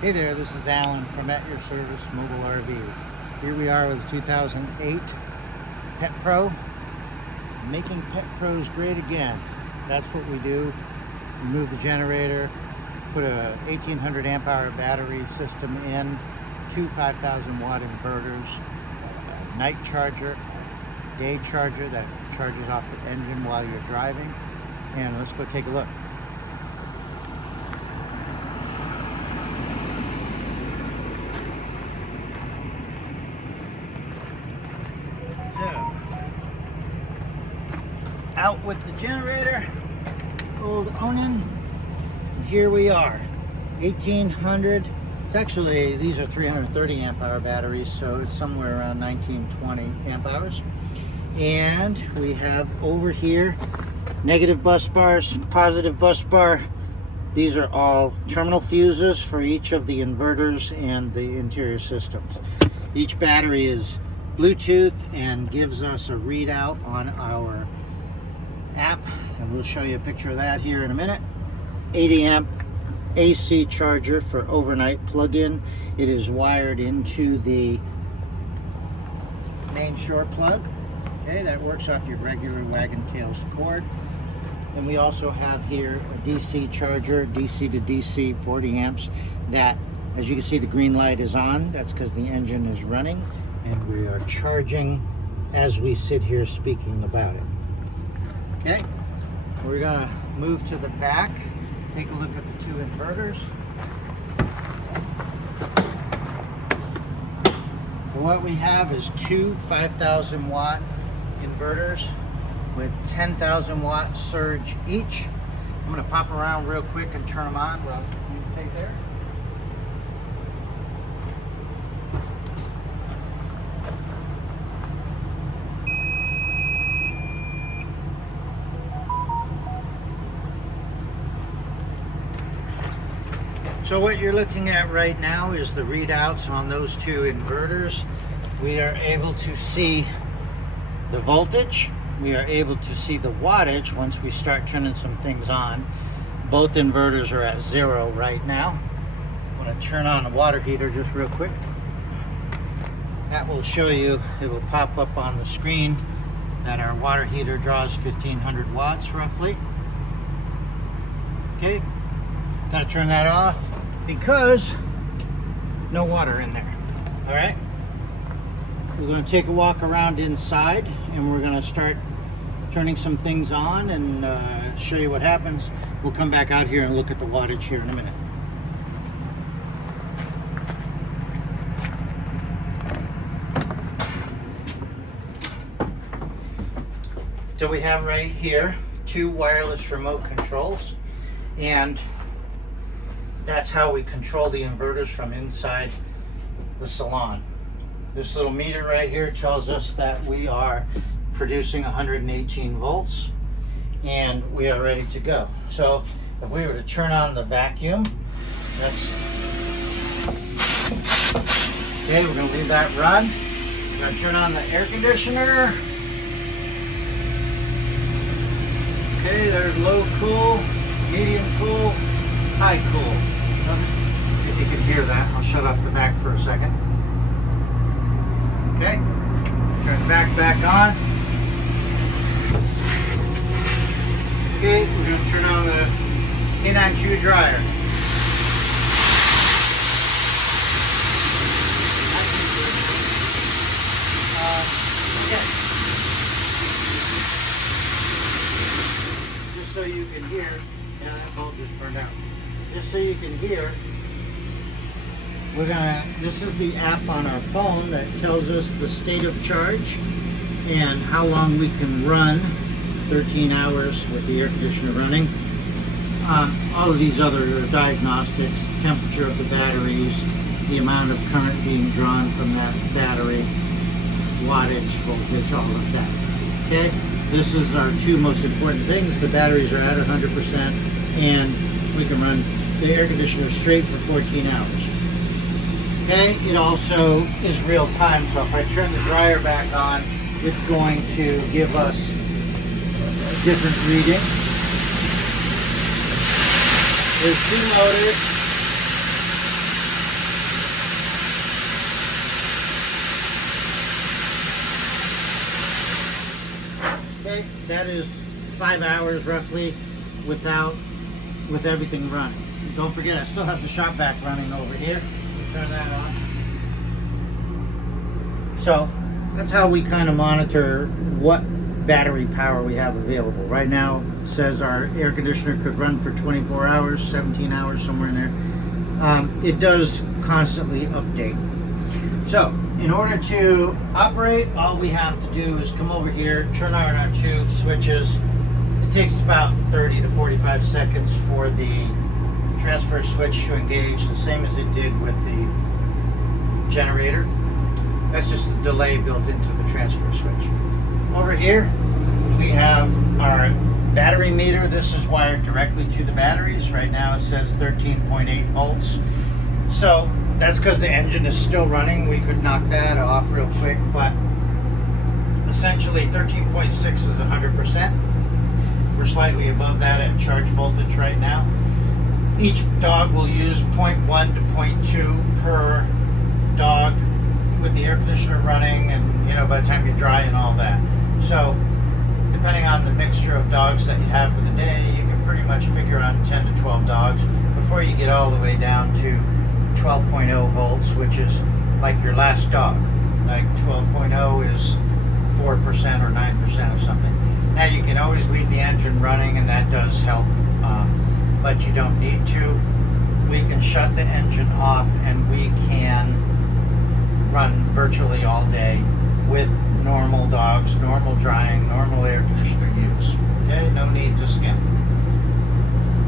Hey there, this is Alan from At Your Service Mobile RV. Here we are with a 2008 Pet Pro, making Pet Pros great again. That's what we do. Remove the generator, put a 1800 amp hour battery system in, two 5,000 watt inverters, a night charger, a day charger that charges off the engine while you're driving. And let's go take a look. Out with the generator, old Onin, and here we are, 1800. It's actually, these are 330 amp hour batteries, so it's somewhere around 1920 amp hours. And we have over here negative bus bars, positive bus bar. These are all terminal fuses for each of the inverters and the interior systems. Each battery is Bluetooth and gives us a readout on our app, and we'll show you a picture of that here in a minute. 80 amp AC charger for overnight plug-in. It is wired into the main shore plug. Okay, that works off your regular wagon tails cord. And we also have here a DC charger, DC to DC, 40 amps. That, as you can see, the green light is on. That's because the engine is running, and we are charging as we sit here speaking about it. Okay, we're gonna move to the back, take a look at the two inverters. What we have is two 5,000 watt inverters with 10,000 watt surge each. I'm gonna pop around real quick and turn them on. Well, you take there. So what you're looking at right now is the readouts on those two inverters. We are able to see the voltage. We are able to see the wattage once we start turning some things on. Both inverters are at 0 right now. I'm going to turn on the water heater just real quick. That will show you, it will pop up on the screen that our water heater draws 1,500 watts roughly. Okay, got to turn that off because no water in there. All right, we're going to take a walk around inside, and we're going to start turning some things on and show you what happens. We'll come back out here and look at the wattage here in a minute. So we have right here two wireless remote controls, and that's how we control the inverters from inside the salon. This little meter right here tells us that we are producing 118 volts and we are ready to go. So if we were to turn on the vacuum, that's okay. We're going to leave that run. We're going to turn on the air conditioner. Okay, there's low cool, medium cool, high cool. If you can hear that, I'll shut off the back for a second. Okay, turn the back on. Okay, we're going to turn on the K9 Chew dryer. Okay. Just so you can hear, yeah, that bulb just burned out. Just so you can hear, this is the app on our phone that tells us the state of charge and how long we can run, 13 hours with the air conditioner running. All of these other diagnostics, temperature of the batteries, the amount of current being drawn from that battery, wattage, voltage, all of that. Okay, this is our two most important things. The batteries are at 100% and we can run the air conditioner straight for 14 hours. Okay, it also is real time, so if I turn the dryer back on, it's going to give us a different reading. There's two motors. that is 5 hours roughly with everything running. Don't forget, I still have the shop vac running over here. Turn that on. So that's how we kind of monitor what battery power we have available. Right now it says our air conditioner could run for 24 hours, 17 hours, somewhere in there. It does constantly update. So in order to operate, all we have to do is come over here, turn on our 2 switches. It takes about 30 to 45 seconds for the transfer switch to engage, the same as it did with the generator. That's just a delay built into the transfer switch. Over here we have our battery meter. This is wired directly to the batteries. Right now it says 13.8 volts. So that's because the engine is still running. We could knock that off real quick, but essentially 13.6 is 100%. We're slightly above that at charge voltage right now. Each dog will use 0.1 to 0.2 per dog with the air conditioner running, and by the time you're dry and all that. So depending on the mixture of dogs that you have for the day, you can pretty much figure on 10 to 12 dogs before you get all the way down to 12.0 volts, which is like your last dog. Like 12.0 is 4% or 9% of something. Now you can always leave the engine running, and that does help, but you don't need to. We can shut the engine off and we can run virtually all day with normal dogs, normal drying, normal air conditioner use. Okay, no need to skim.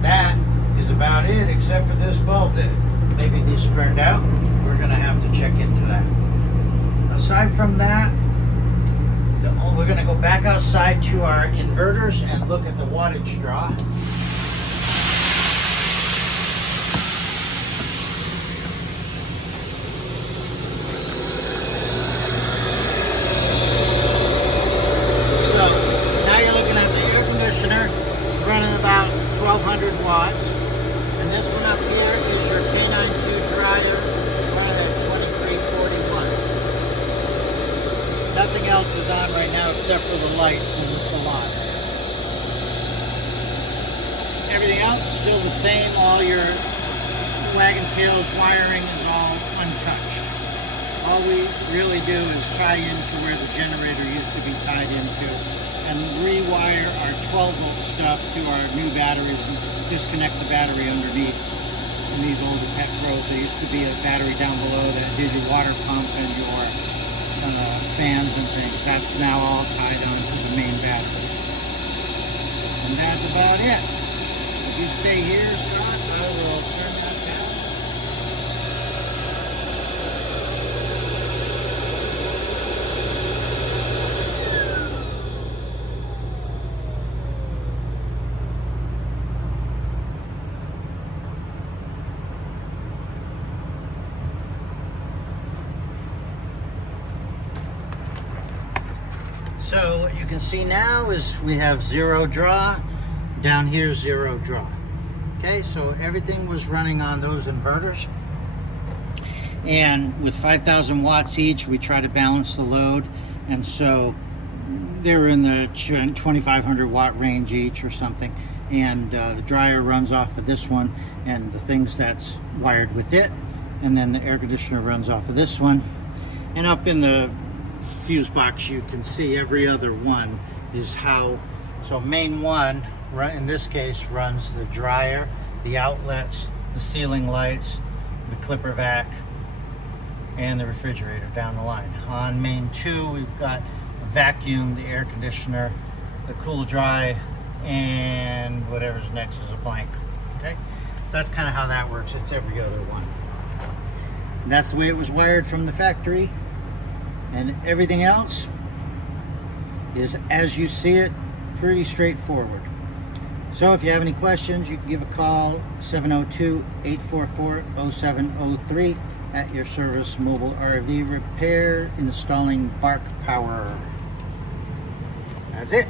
That is about it, except for this bulb that maybe needs burned out. We're going to have to check into that. Aside from that, we're going to go back outside to our inverters and look at the wattage draw. Running about 1200 watts, and this one up here is your K92 dryer running at 2341. Nothing else is on right now except for the lights in the salon. Everything else is still the same. All your wagon tails wiring is all untouched. All we really do is tie into where the generator used to be tied into, and rewire our 12-volt stuff to our new batteries and disconnect the battery underneath. In these older pet pros, there used to be a battery down below that did your water pump and your fans and things. That's now all tied onto the main battery. And that's about it. If you stay here, Scott, I will turn that down. So what you can see now is we have 0 draw, down here 0 draw. Okay, so everything was running on those inverters, and with 5,000 watts each, we try to balance the load, and so they're in the 2,500 watt range each or something, and the dryer runs off of this one and the things that's wired with it, and then the air conditioner runs off of this one, and up in the fuse box you can see every other one is how. So main one, right, in this case, runs the dryer, the outlets, the ceiling lights, the clipper vac, and the refrigerator down the line. On main 2 we've got a vacuum, the air conditioner, the cool dry, and whatever's next is a blank. Okay, so that's kind of how that works. It's every other one. And that's the way it was wired from the factory. And everything else is as you see it, pretty straightforward. So if you have any questions, you can give a call 702-844-0703 at your service mobile RV repair, installing Bark Power. That's it.